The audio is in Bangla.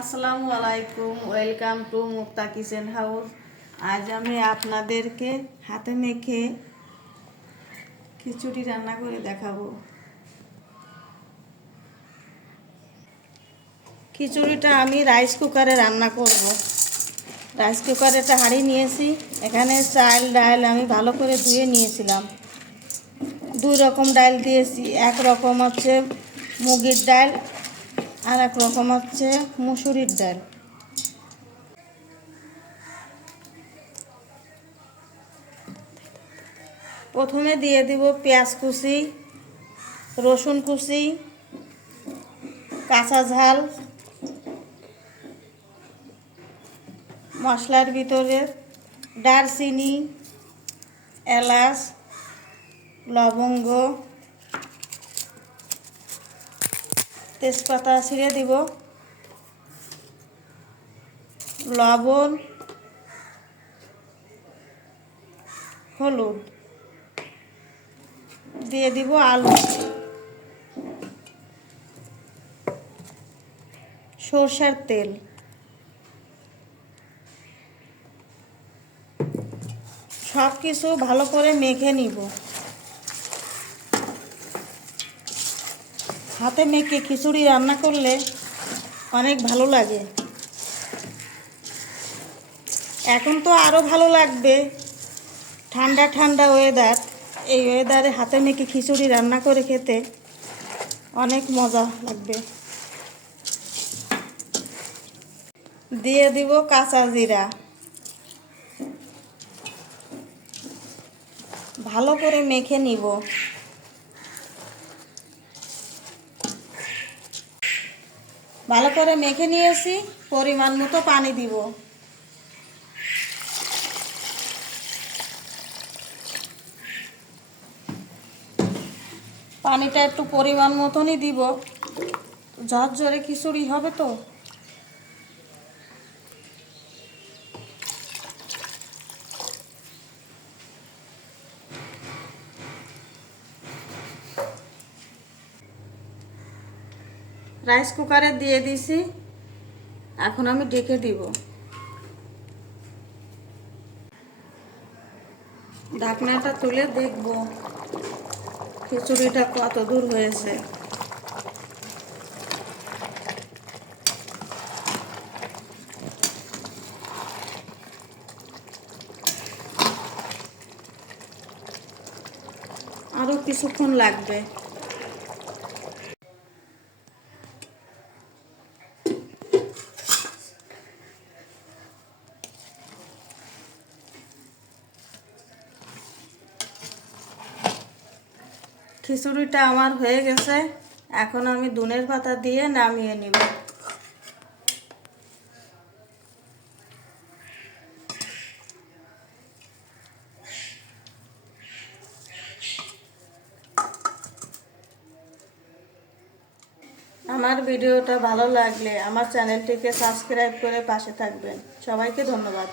আসসালামু আলাইকুম, welcome to Mukta kitchen house. আজ আমি আপনাদেরকে হাতে মেখে খিচুড়ি রান্না করে দেখাবো। খিচুড়িটা আমি রাইস কুকারে রান্না করব। রাইস কুকারে একটা হাঁড়ি নিয়েছি, এখানে চাল ডাল আমি ভালো করে ধুয়ে নিয়েছিলাম। দুই রকম ডাল দিয়েছি, এক রকম হচ্ছে মুগের ডাল আর এক রকম হচ্ছে মুসুরির ডাল। প্রথমে দিয়ে দিব পেঁয়াজ কুচি, রসুন কুচি, কাঁচা ঝাল। মশলার ভিতরে দারচিনি, এলাচ, লবঙ্গ তেজপাতা ছিঁড়ে দিব, লবণ, হলুদ দিয়ে দিব আলু, সরষের তেল। সব কিছু ভালো করে মেখে নিব। হাতে মেখে খিচুড়ি রান্না করলে অনেক ভালো লাগে। এখন তো আরও ভালো লাগবে। ঠান্ডা ঠান্ডা ওয়েদার এই ওয়েদারে হাতে মেখে খিচুড়ি রান্না করে খেতে অনেক মজা লাগবে। দিয়ে দিব কাঁচা জিরা। ভালো করে মেখে নিব। ভালো করে মেখে নিয়েছি, পরিমাণ মতো পানি দিব। পানিটা একটু পরিমাণ মতনই দিব। ঝরঝরে খিচুড়ি হবে তো? রাইস কুকারে দিয়ে দিছি। এখন আমি ডেকে দিব। ঢাকনাটা তুলে দেখব খিচুড়িটা কত দূর হয়েছে। আরও কিছুক্ষণ লাগবে। খিচুড়িটা আমার হয়ে গেছে। এখন আমি দুনের পাতা দিয়ে নামিয়ে নিব। আমার ভিডিওটা ভালো লাগলে আমার চ্যানেলটিকে সাবস্ক্রাইব করে পাশে থাকবেন। সবাইকে ধন্যবাদ।